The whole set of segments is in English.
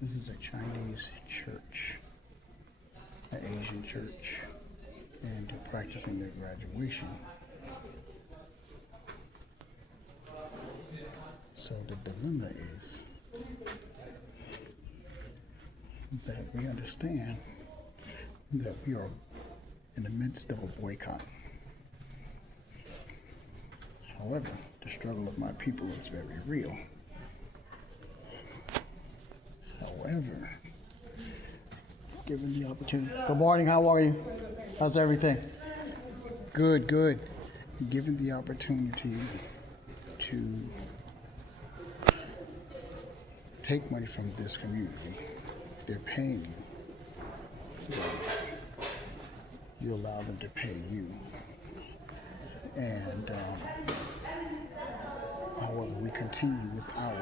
This is a Chinese church, an Asian church, and they're practicing their graduation. So the dilemma is that we understand that we are in the midst of a boycott. However, the struggle of my people is very real. However, given the opportunity. Good morning, how are you? How's everything? Good, good. Given the opportunity to take money from this community, they're paying you. You allow them to pay you. And however, we continue with our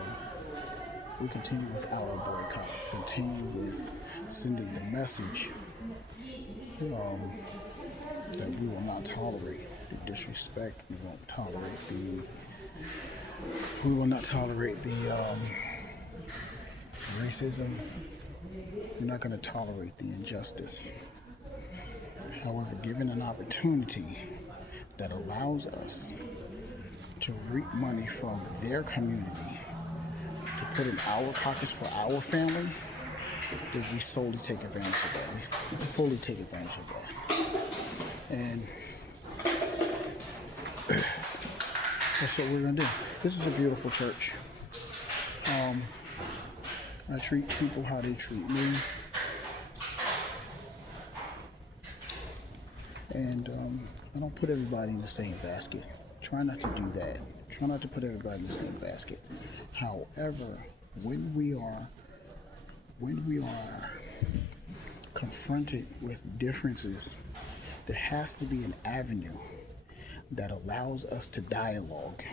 boycott. Continue with sending the message that we will not tolerate the disrespect. We will not tolerate the racism. We're not going to tolerate the injustice. However, given an opportunity that allows us to reap money from their community to put in our pockets for our family, that we solely take advantage of that. We fully take advantage of that. And that's what we're going to do. This is a beautiful church. I treat people how they treat me. And I don't put everybody in the same basket. Try not to do that. Try not to put everybody in the same basket. However, when we are confronted with differences, there has to be an avenue that allows us to dialogue,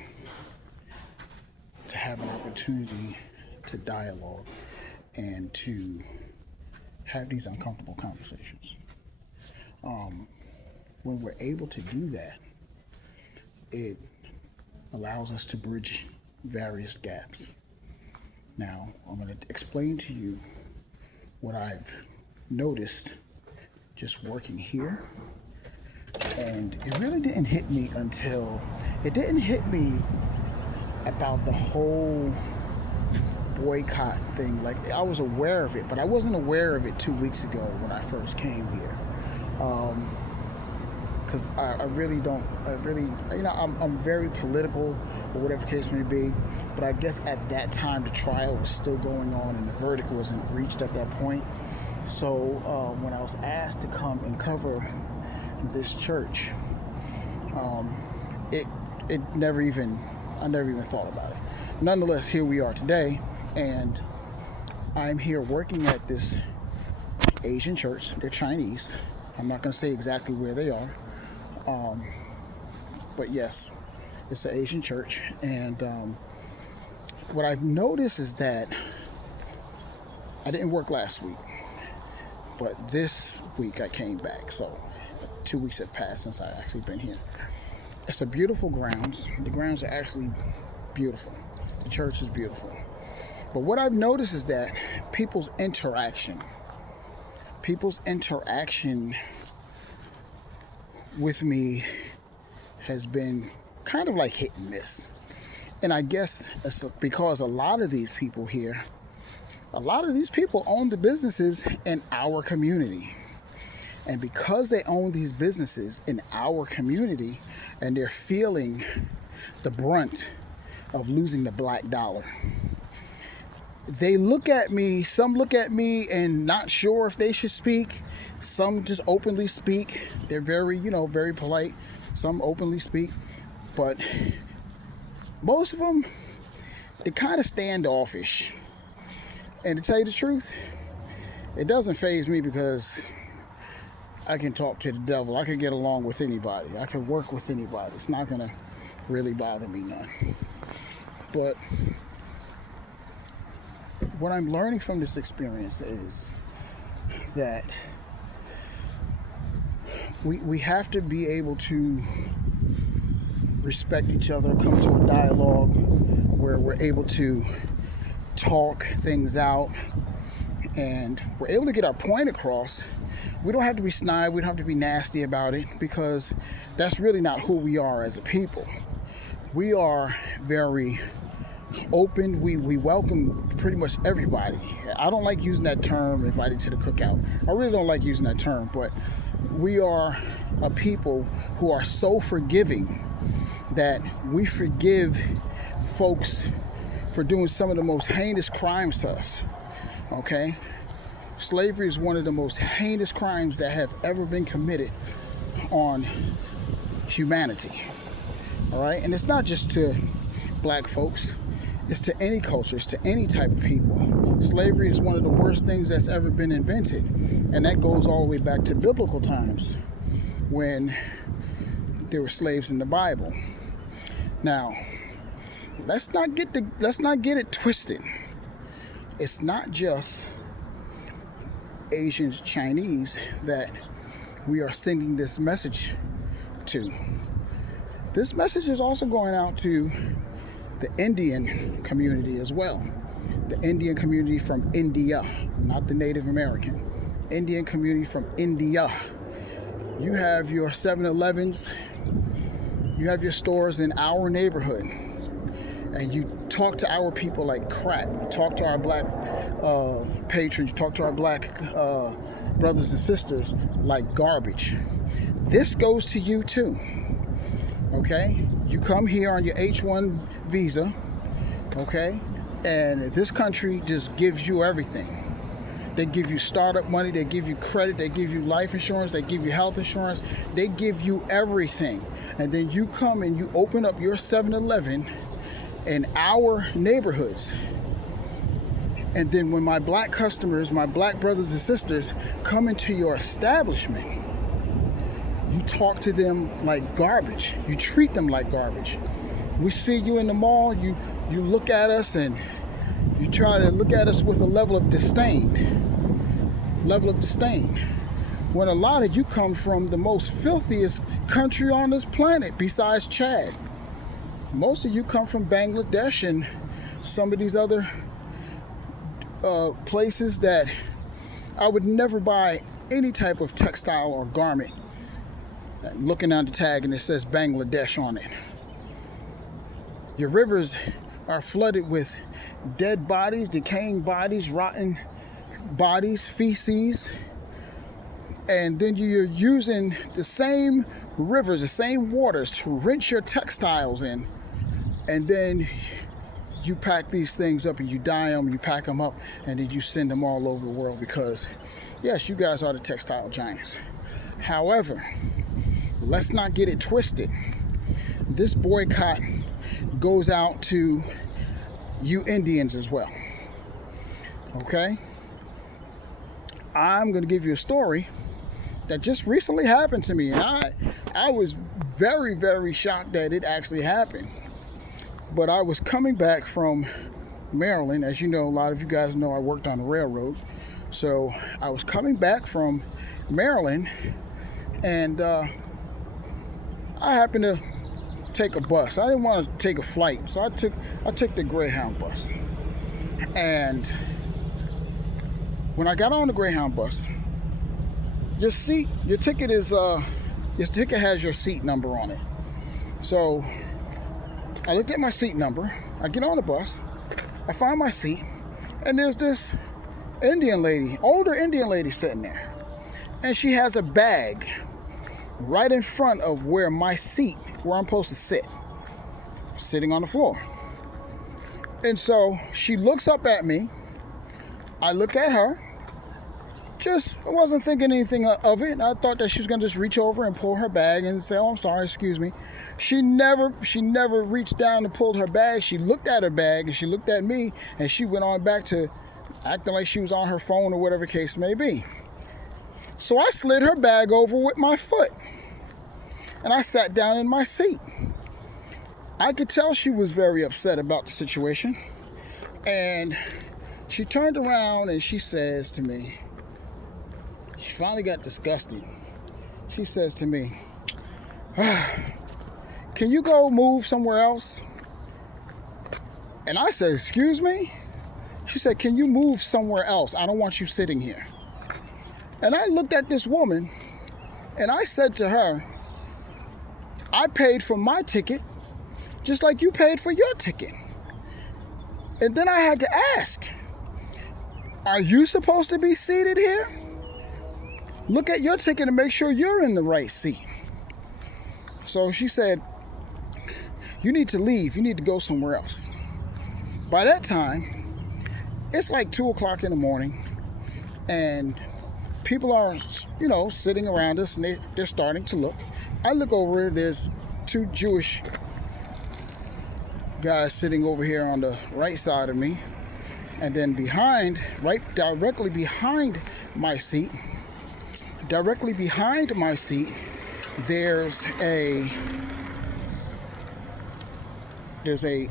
to have an opportunity to dialogue and to have these uncomfortable conversations. When we're able to do that, it allows us to bridge various gaps. Now, I'm going to explain to you what I've noticed just working here. And it really didn't hit me about the whole boycott thing. Like, I was aware of it, but I wasn't aware of it 2 weeks ago when I first came here. Because I'm very political, or whatever the case may be. But I guess at that time the trial was still going on and the verdict wasn't reached at that point. So when I was asked to come and cover this church, I never even thought about it. Nonetheless, here we are today, and I'm here working at this Asian church. They're Chinese. I'm not going to say exactly where they are. But yes, it's an Asian church. And what I've noticed is that I didn't work last week, but this week I came back. So 2 weeks have passed since I actually been here. It's a beautiful grounds. The grounds are actually beautiful. The church is beautiful. But what I've noticed is that people's interaction with me has been kind of like hit and miss. And I guess it's because a lot of these people own the businesses in our community. And because they own these businesses in our community and they're feeling the brunt of losing the black dollar, they look at me, some look at me and not sure if they should speak. Some just openly speak. They're very, very polite. Some openly speak. But most of them, they're kind of standoffish. And to tell you the truth, it doesn't faze me because I can talk to the devil. I can get along with anybody. I can work with anybody. It's not going to really bother me none. But what I'm learning from this experience is that we have to be able to respect each other, come to a dialogue where we're able to talk things out and we're able to get our point across, we don't have to be snide, we don't have to be nasty about it, because that's really not who we are as a people. We are very open. We welcome pretty much everybody. I don't like using that term, invited to the cookout. I really don't like using that term, but we are a people who are so forgiving that we forgive folks for doing some of the most heinous crimes to us. Okay? Slavery is one of the most heinous crimes that have ever been committed on humanity. All right? And it's not just to black folks. It's to any culture. It's to any type of people. Slavery is one of the worst things that's ever been invented. And that goes all the way back to biblical times when there were slaves in the Bible. Now, let's not get it twisted. It's not just Asians, Chinese that we are sending this message to. This message is also going out to the Indian community as well. The Indian community from India, not the Native American. Indian community from India. You have your 7-Elevens, you have your stores in our neighborhood, and you talk to our people like crap. You talk to our black patrons, you talk to our black brothers and sisters like garbage. This goes to you too. Okay? You come here on your H-1 visa, okay? And this country just gives you everything. They give you startup money, they give you credit, they give you life insurance, they give you health insurance, they give you everything. And then you come and you open up your 7-Eleven in our neighborhoods. And then when my black customers, my black brothers and sisters come into your establishment, you talk to them like garbage. You treat them like garbage. We see you in the mall, you look at us and you try to look at us with a level of disdain. When a lot of you come from the most filthiest country on this planet besides Chad. Most of you come from Bangladesh and some of these other places that I would never buy any type of textile or garment. Looking on the tag and it says Bangladesh on it. Your rivers are flooded with dead bodies, decaying bodies, rotten bodies, feces. And then you're using the same rivers, the same waters to rinse your textiles in. And then you pack these things up and you dye them, you pack them up, and then you send them all over the world because, yes, you guys are the textile giants. However, let's not get it twisted. This boycott goes out to you Indians as well. Okay? I'm going to give you a story that just recently happened to me, and I was very, very shocked that it actually happened. But I was coming back from Maryland. As you know, a lot of you guys know I worked on the railroad. So I was coming back from Maryland, and I happened to take a bus. I didn't want to take a flight, so I took the Greyhound bus. And when I got on the Greyhound bus, your ticket has your seat number on it. So I looked at my seat number. I get on the bus. I find my seat, and there's this older Indian lady sitting there, and she has a bag right in front of where my seat, where I'm supposed to sit, sitting on the floor. And so she looks up at me. I look at her. I wasn't thinking anything of it. I thought that she was going to just reach over and pull her bag and say, "Oh, I'm sorry, excuse me." She never reached down and pulled her bag. She looked at her bag and she looked at me, and she went on back to acting like she was on her phone or whatever case may be. So I slid her bag over with my foot, and I sat down in my seat. I could tell she was very upset about the situation, and she turned around and she says to me, she finally got disgusted. She says to me, "Can you go move somewhere else?" And I said, "Excuse me?" She said, can you move somewhere else? I don't want you sitting here. And I looked at this woman and I said to her, I paid for my ticket just like you paid for your ticket. And then I had to ask, are you supposed to be seated here? Look at your ticket and make sure you're in the right seat. So she said, you need to leave. You need to go somewhere else. By that time, it's like 2 o'clock in the morning and people are, sitting around us and they're starting to look. I look over, there's 2 Jewish guys sitting over here on the right side of me. And then directly behind my seat, there's a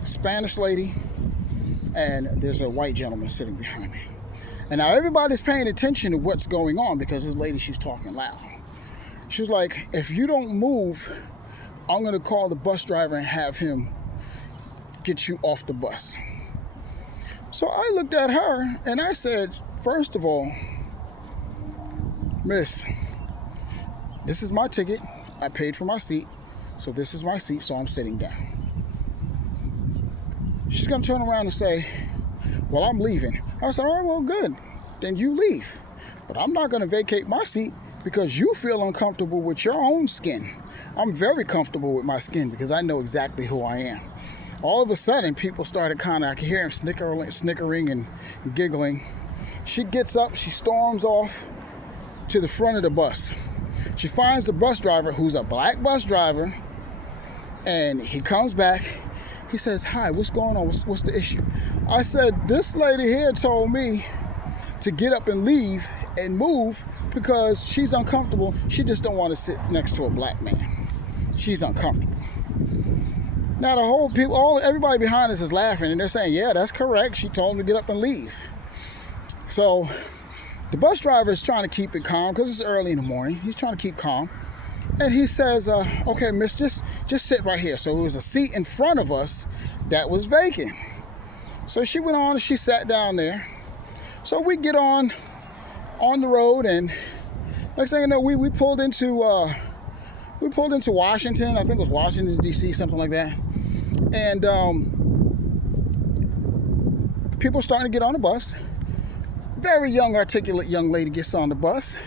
Spanish lady and there's a white gentleman sitting behind me. And now everybody's paying attention to what's going on because this lady, she's talking loud. She's like, if you don't move, I'm going to call the bus driver and have him get you off the bus. So I looked at her and I said, first of all, miss, this is my ticket. I paid for my seat. So this is my seat, so I'm sitting down. She's going to turn around and say, well, I'm leaving. I said, all right, well, good. Then you leave. But I'm not going to vacate my seat because you feel uncomfortable with your own skin. I'm very comfortable with my skin because I know exactly who I am. All of a sudden, people started I could hear them snickering and giggling. She gets up, she storms off to the front of the bus. She finds the bus driver, who's a black bus driver, and he comes back. He says, hi, what's going on? What's the issue? I said, this lady here told me to get up and leave and move because she's uncomfortable. She just don't want to sit next to a black man. She's uncomfortable. Now everybody behind us is laughing and they're saying, yeah, that's correct. She told him to get up and leave. So the bus driver is trying to keep it calm because it's early in the morning. He's trying to keep calm. And he says, okay, miss, just sit right here. So it was a seat in front of us that was vacant. So she went on and she sat down there. So we get on the road and next thing you know, we pulled into Washington. I think it was Washington, D.C., something like that. And people are starting to get on the bus. Very young, articulate young lady gets on the bus.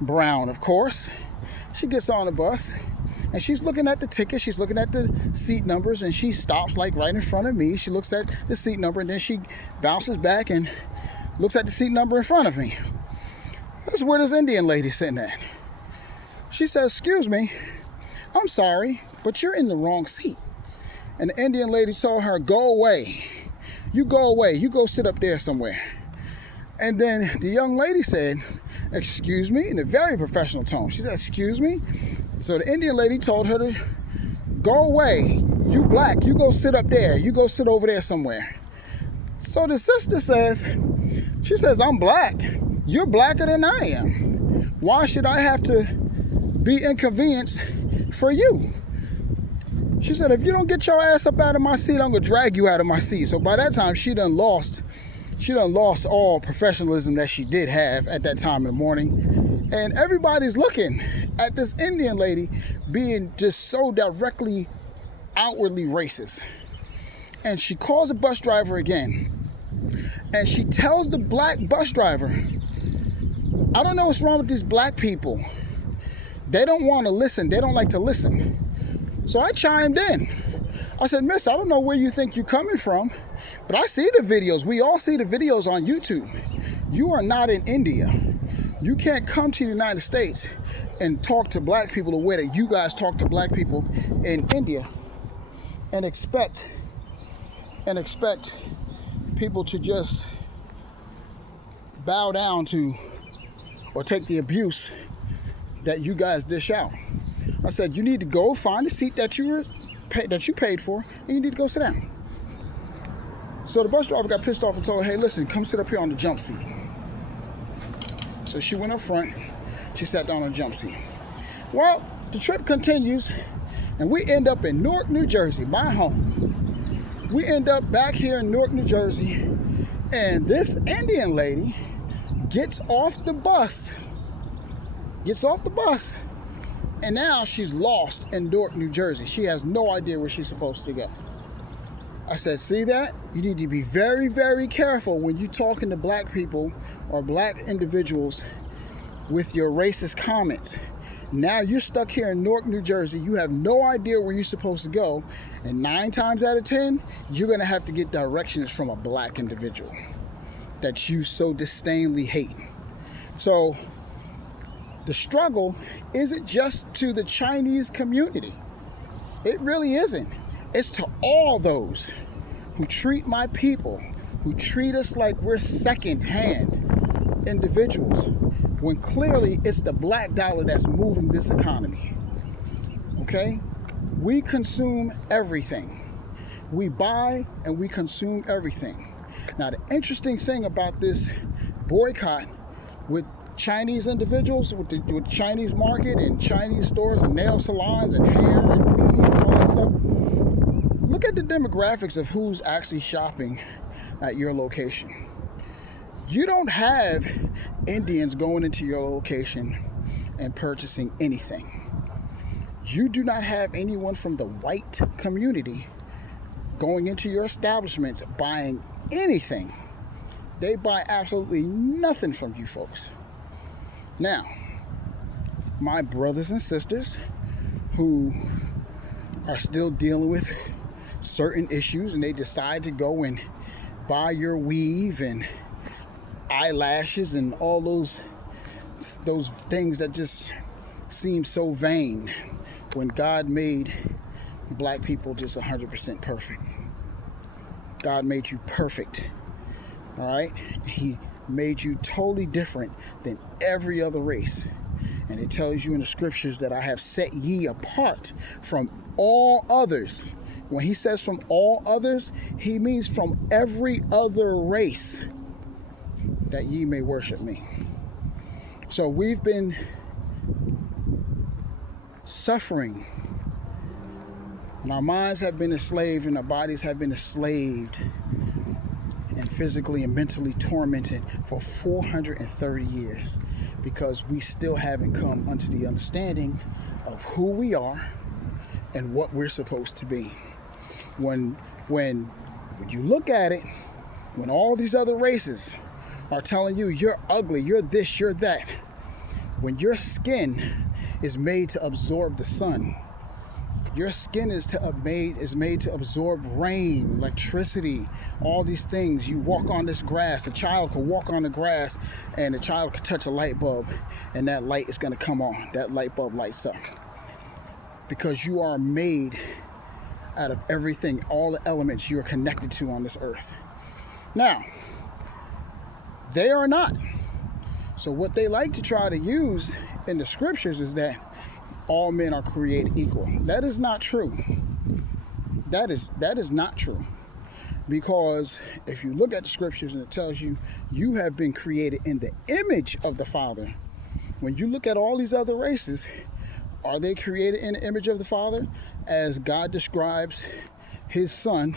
Brown, of course. She gets on the bus and she's looking at the ticket. She's looking at the seat numbers and she stops like right in front of me. She looks at the seat number and then she bounces back and looks at the seat number in front of me. That's where this Indian lady sitting at. She says, excuse me, I'm sorry, but you're in the wrong seat. And the Indian lady told her, go away. You go away. You go sit up there somewhere. And then the young lady said, excuse me, in a very professional tone. She said, excuse me. So the Indian lady told her to go away. You black. You go sit up there. You go sit over there somewhere. So the sister says, she says, I'm black. You're blacker than I am. Why should I have to be inconvenienced for you? She said, if you don't get your ass up out of my seat, I'm going to drag you out of my seat. So by that time, she done lost all professionalism that she did have at that time in the morning. And everybody's looking at this Indian lady being just so directly, outwardly racist. And she calls the bus driver again. And she tells the black bus driver, I don't know what's wrong with these black people. They don't want to listen. They don't like to listen. So I chimed in. I said, miss, I don't know where you think you're coming from, but I see the videos. We all see the videos on YouTube. You are not in India. You can't come to the United States and talk to black people the way that you guys talk to black people in India and expect people to just bow down to or take the abuse that you guys dish out. I said, you need to go find a seat that you paid for, and you need to go sit down. So the bus driver got pissed off and told her, hey, listen, come sit up here on the jump seat. So she went up front. She sat down on the jump seat. Well, the trip continues, and we end up in Newark, New Jersey, my home. We end up back here in Newark, New Jersey, And this Indian lady gets off the bus, and now she's lost in Newark, New Jersey. She has no idea where she's supposed to go. I said, see that? You need to be very, very careful when you're talking to black people or black individuals with your racist comments. Now you're stuck here in Newark, New Jersey. You have no idea where you're supposed to go. And 9 times out of 10, you're going to have to get directions from a black individual that you so disdainfully hate. So the struggle isn't just to the Chinese community. It really isn't. It's to all those who treat my people, who treat us like we're second-hand individuals, when clearly it's the black dollar that's moving this economy. Okay? We consume everything. We buy and we consume everything. Now, the interesting thing about this boycott with Chinese individuals, with the Chinese market and Chinese stores and nail salons and hair and weed and all that stuff, look at the demographics of who's actually shopping at your location. You don't have Indians going into your location and purchasing anything. You do not have anyone from the white community going into your establishments buying anything. They buy absolutely nothing from you folks. Now, my brothers and sisters who are still dealing with certain issues and they decide to go and buy your weave and eyelashes and all those things that just seem so vain when God made black people just 100% perfect. God made you perfect, all right? He made you totally different than every other race. And it tells you in the scriptures that I have set ye apart from all others. When he says from all others, he means from every other race, that ye may worship me. So we've been suffering, and our minds have been enslaved, and our bodies have been enslaved, and physically and mentally tormented for 430 years, because we still haven't come unto the understanding of who we are and what we're supposed to be. When you look at it, when all these other races are telling you you're ugly, you're this, you're that, when your skin is made to absorb the sun, your skin is made to absorb rain, electricity, all these things. You walk on this grass, a child can walk on the grass and a child can touch a light bulb and that light is going to come on. That light bulb lights up. Because you are made out of everything, all the elements you are connected to on this earth. Now, they are not. So what they like to try to use in the scriptures is that all men are created equal. That is not true. That is not true. Because if you look at the scriptures and it tells you you have been created in the image of the Father. When you look at all these other races, are they created in the image of the Father as God describes his Son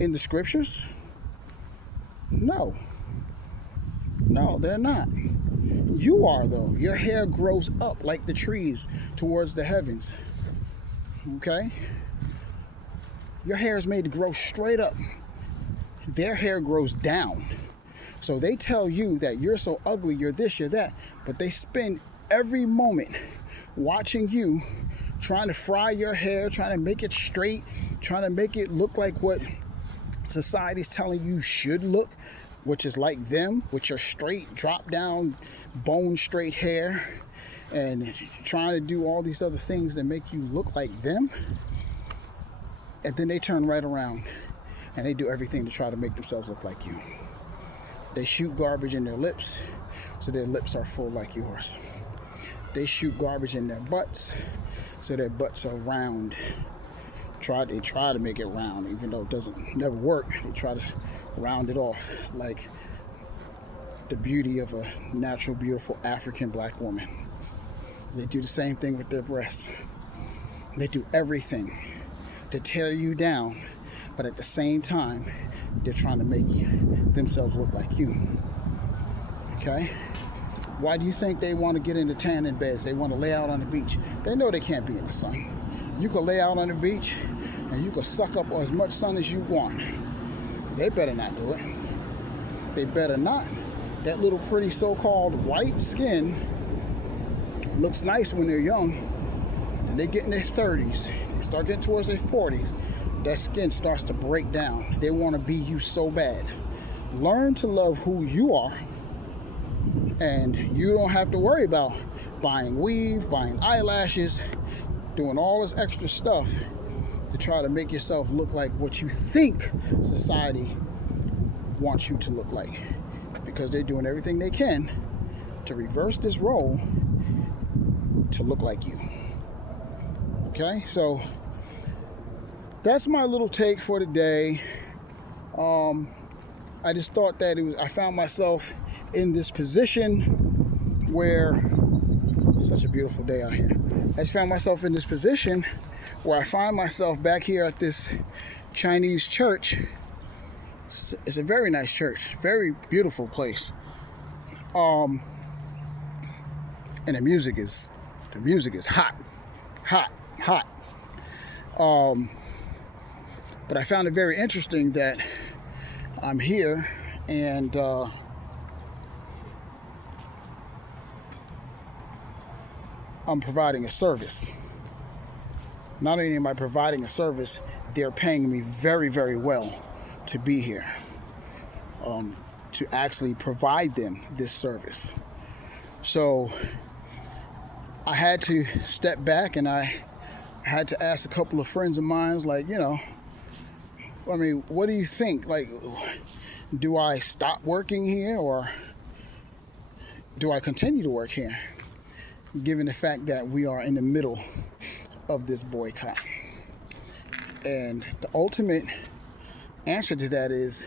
in the scriptures? No. No, they're not. You are, though. Your hair grows up like the trees towards the heavens. Okay? Your hair is made to grow straight up. Their hair grows down. So they tell you that you're so ugly, you're this, you're that, but they spend every moment watching you, trying to fry your hair, trying to make it straight, trying to make it look like what society's telling you should look, which is like them, with your straight, drop down, bone straight hair, and trying to do all these other things that make you look like them. And then they turn right around and they do everything to try to make themselves look like you. They shoot garbage in their lips so their lips are full like yours. They shoot garbage in their butts so their butts are round. They try to make it round, even though it doesn't never work. They try to round it off like the beauty of a natural, beautiful African black woman. They do the same thing with their breasts. They do everything to tear you down but at the same time, they're trying to make themselves look like you. Okay? Why do you think they want to get into tanning beds? They want to lay out on the beach. They know they can't be in the sun. You can lay out on the beach and you can suck up as much sun as you want. They better not do it. They better not. That little pretty so-called white skin looks nice when they're young. And they get in their 30s. They start getting towards their 40s. That skin starts to break down. They want to be you so bad. Learn to love who you are. And you don't have to worry about buying weave, buying eyelashes, doing all this extra stuff to try to make yourself look like what you think society wants you to look like. Because they're doing everything they can to reverse this role to look like you. Okay, so that's my little take for today. I just thought that I found myself in this position where, such a beautiful day out here. I just found myself in this position where I find myself back here at this Chinese church. It's a very nice church, very beautiful place. And the music is hot. But I found it very interesting that I'm here and I'm providing a service. Not only am I providing a service, they're paying me very, very well to be here, to actually provide them this service. So I had to step back and I had to ask a couple of friends of mine, like, I mean, what do you think? Like, do I stop working here or do I continue to work here? Given the fact that we are in the middle of this boycott. And the ultimate answer to that is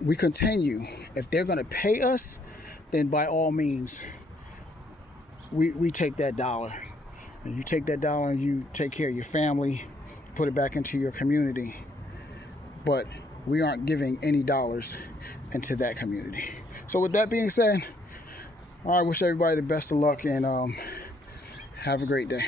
we continue. If they're going to pay us, then by all means, we take that dollar. And you take that dollar and you take care of your family, put it back into your community. But we aren't giving any dollars into that community. So with that being said, I wish everybody the best of luck and have a great day.